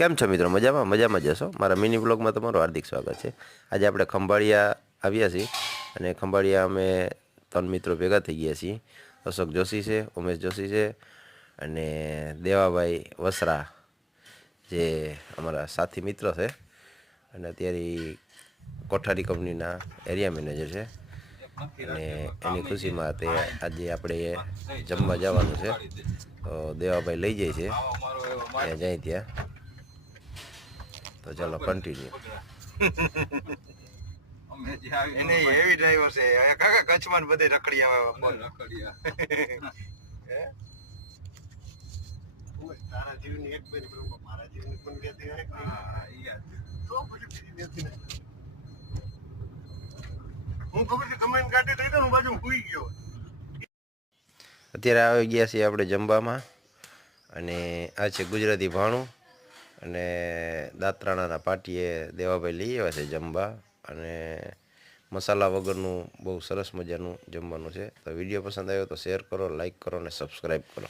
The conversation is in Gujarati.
કેમ છો મિત્રો? મજામાં મજામાં જશો. મારા મિની બ્લોગમાં તમારું હાર્દિક સ્વાગત છે. આજે આપણે ખંભાળિયા આવ્યા છીએ અને ખંભાળિયા અમે 3 મિત્રો ભેગા થઈ ગયા છીએ. અશોક જોશી છે, ઉમેશ જોશી છે અને દેવાભાઈ વસરા જે અમારા સાથી મિત્ર છે અને અત્યારે કોઠારી કંપનીના એરિયા મેનેજર છે અને એની ખુશીમાં તે આજે આપણે જમવા જવાનું છે. તો દેવાભાઈ લઈ જાય છે ત્યાં જાય ત્યાં. તો ચાલો કન્ટિન્યુ. એને હેવી ડ્રાઈવર છે કાકા કચ્છમાં બધે રખડી આવે તારા જીવની એક બેન મારા જીવની પણ દેતી હે તો પછી બીજી દેતી ને હું ખબર છે કમેન્ટ કાઢી દઈ તો હું બાજુ ભૂઈ ગયો. અત્યારે આવી ગયા છીએ આપણે જમવામાં અને આ છે ગુજરાતી ભાણું અને દાંતરાણાના પાટીએ દેવાભાઈ લઈ આવ્યા છે જમવા અને મસાલા વગરનું બહુ સરસ મજાનું જમવાનું છે. તો વિડીયો પસંદ આવ્યો તો શેર કરો, લાઈક કરો અને સબસ્ક્રાઈબ કરો.